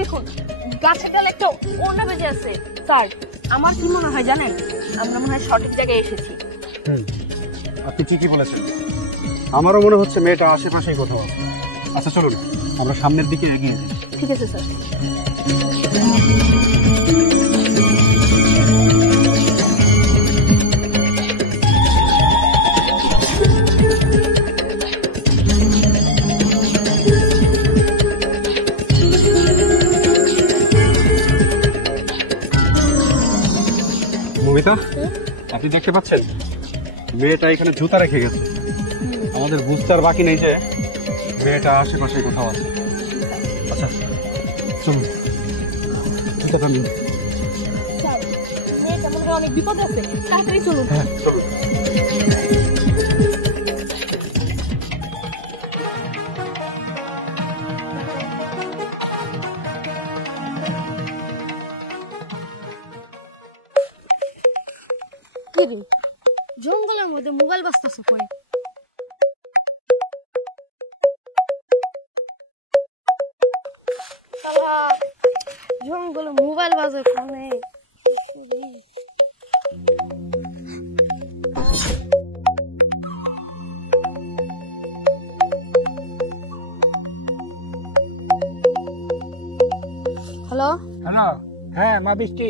দেখুন গাছের ডালে একটা ওড়না বেজে আছে। স্যার আমার কি মনে হয় জানেন, আমরা মনে হয় সঠিক জায়গায় এসেছি। আপনি ঠিকই বলেছেন, আমারও মনে হচ্ছে মেয়েটা আশেপাশেই কোথাও আছে। আচ্ছা চলুন আমরা সামনের দিকে এগিয়ে যাই। ঠিক আছে স্যার। মমিতা, আপনি দেখতে পাচ্ছেন মেয়েটা এখানে জুতা রেখে গেছে। আমাদের বুঝতে আর বাকি নেই যে মেয়েটা আশেপাশে কোথাও আছে। আচ্ছা চলুন জুতাটা নিন। স্যার মেয়েটা মনে হয় অনেক বিপদ আছে, তাড়াতাড়ি চলুন। হ্যাঁ চলুন। জঙ্গলের মধ্যে মোবাইল বাজতেছে কই? জঙ্গলে মোবাইল বাজে কোনে? হ্যালো হ্যালো, হ্যাঁ মা বৃষ্টি,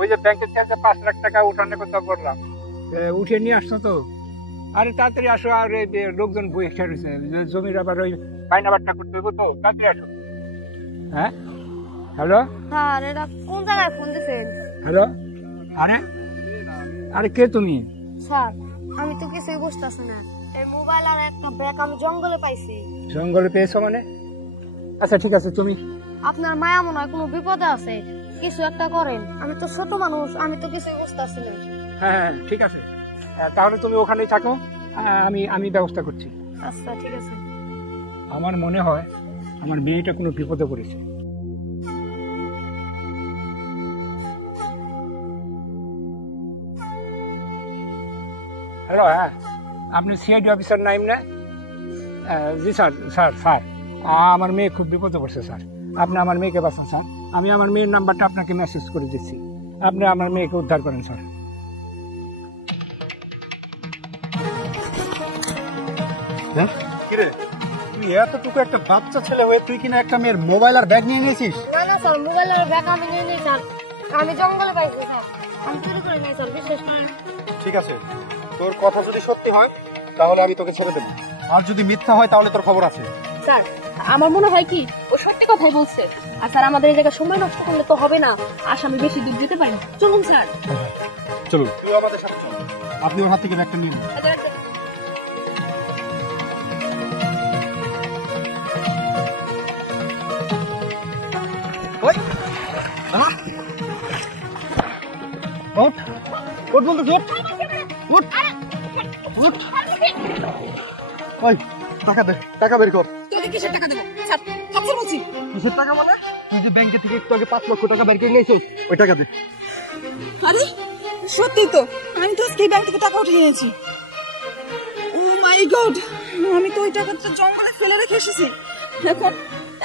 ওই যে ব্যাংকের থেকে 5 লাখ টাকা উঠানোর কথা বললাম, উঠিয়ে নিয়ে আসছো তো? আরে তাড়াতাড়ি আসো, আর লোকজন বসে রয়েছে, জমির আবার ওই পাইনাবারটা করতে হবে তো, তাড়াতাড়ি আসো। হ্যাঁ হ্যালো স্যার, এটা কোন জায়গায় ফোন দিছেন? হ্যালো, আরে আরে কে তুমি? স্যার আমি তো কিছুই বুঝতেছি না। এই মোবাইল আর একটা ব্যাগ আমি জঙ্গলে পাইছি। জঙ্গলে পেয়েছো মানে? আচ্ছা ঠিক আছে, তুমি আপনার মায়া মনে হয় কোনো বিপদে আছে, কিছু একটা করেন। আমি তো ছোট মানুষ, আমি তো কিছুই বুঝতেছি না। হ্যাঁ হ্যাঁ ঠিক আছে, তাহলে তুমি ওখানেই থাকো, আমি আমি ব্যবস্থা করছি। আচ্ছা ঠিক আছে। আমার মনে হয় আমার মেয়েটা কোনো বিপদে পড়েছে। হ্যালো, হ্যাঁ আপনি সিআইডি অফিসার নাইম না? জি স্যার, স্যার স্যার আমার মেয়ে খুব বিপদে পড়ছে স্যার, আপনি আমার মেয়েকে বাঁচান স্যার। আমি আমার মেয়ের নাম্বারটা আপনাকে মেসেজ করে দিচ্ছি, আপনি আমার মেয়েকে উদ্ধার করেন স্যার। হ্যাঁ কিরে, তুই এতটুকু একটা বাচ্চা ছেলে হয়ে তুই কিনা একটা মেয়ের মোবাইল আর ব্যাগ নিয়ে নিয়েছিস? না না স্যার, মোবাইল আর ব্যাগ আমি নিয়ে নিই স্যার, আমি জঙ্গলে পাইছি স্যার, আমি চুরি করে নিই স্যার, বিশ্বাস করেন। ঠিক আছে, তোর কথা যদি সত্যি হয় তাহলে আমি তোকে ছেড়ে দেবো, আর যদি মিথ্যা হয় তাহলে তোর খবর আছে। স্যার আমার মনে হয় কি ও সত্যি কথাই বলছে। আর স্যার আমাদের এই জায়গায় সময় নষ্ট করলে তো হবে না, আসামি বেশি দূর যেতে পারে। চলুন স্যার। চলুন, তুই আমাদের সাথে চল। আপনি ওর হাত থেকে ব্যাগটা নিয়ে নিন। ওই ওঠ ওঠ বলতো, ওঠ ওঠ। ওই টাকা দে, টাকা বের কর। তোকে কিসের টাকা দেবো স্যার? খাচ্ছি বলছি। কিসের টাকা মানে? তুই যে ব্যাংকে থেকে একটু আগে 5 লক্ষ টাকা বের করে নিয়েছিস, ওই টাকা দে। আরে সত্যি তো, আমি তো আজকে ব্যাংক থেকে টাকা উঠিয়ে নিয়েছি। ও মাই গড, আমি তো ওই টাকাটা জঙ্গলে ফেলে রেখে এসেছি। এখন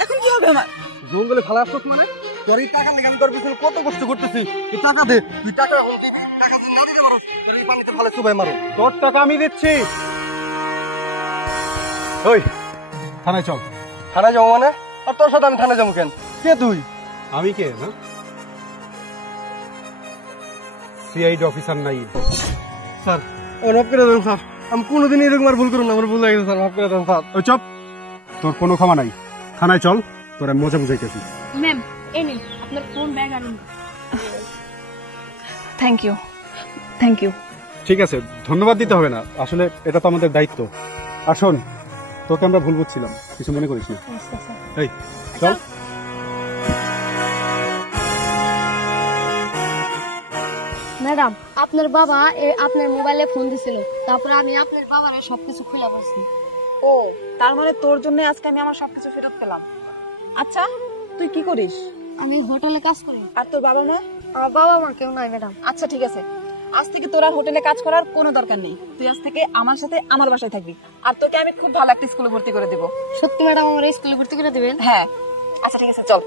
এখন কি হবে আমার? জঙ্গলে ফেলা আসছ মানে? তোর এই টাকা লেগে আমি তোর পিছনে কত কষ্ট করতেছি। তুই টাকা দে, তুই টাকা এখন তুই টাকা যদি না দিতে পারো তোর এই পানিতে ফেলে চুবাই মারো। তোর টাকা আমি দিচ্ছি। ওই থানায় চল। থানায় যাবো মানে? আর তোর সাথে আমি থানায় যাবো কেন? কে তুই? আমি কে না? সিআইডি অফিসার নাই স্যার, মাফ করে দেন স্যার, আমি কোনোদিন এরকম আর ভুল করুন না, আমার ভুল হয়ে গেছে স্যার, মাফ করে দেন স্যার। ওই চপ, তোর কোনো ক্ষমা নাই, থানায় চল, তোর আমি মজা বুঝাইতেছি। ম্যাম এই নিন আপনার ফোন, ব্যাগ আনুন। Thank you, thank you. ঠিক আছে, ধন্যবাদ দিতে হবে না, আসলে এটা তো আমাদের দায়িত্ব। আর শোন, তোকে আমরা ভুল বুঝছিলাম, কিছু মনে করিস না। এই চল। ম্যাডাম আপনার বাবা আপনার মোবাইলে ফোন দিছিল, তারপর আমি আপনার বাবার সবকিছু খুলে বলছি। ও তার মানে তোর জন্য আজকে আমি আমার সবকিছু ফেরত পেলাম। আচ্ছা তুই কি করিস? আমি হোটেলে কাজ করি। আর তোর বাবা মা? আমার বাবা মা কেউ নাই ম্যাডাম। আচ্ছা ঠিক আছে, আজ থেকে তোর আর হোটেলে কাজ করার কোনো দরকার নেই। তুই আজ থেকে আমার সাথে আমার বাসায় থাকবি, আর তোকে আমি খুব ভালো একটা স্কুলে ভর্তি করে দেবো। সত্যি ম্যাডাম আমার স্কুলে ভর্তি করে দেবেন? হ্যাঁ, আচ্ছা ঠিক আছে চল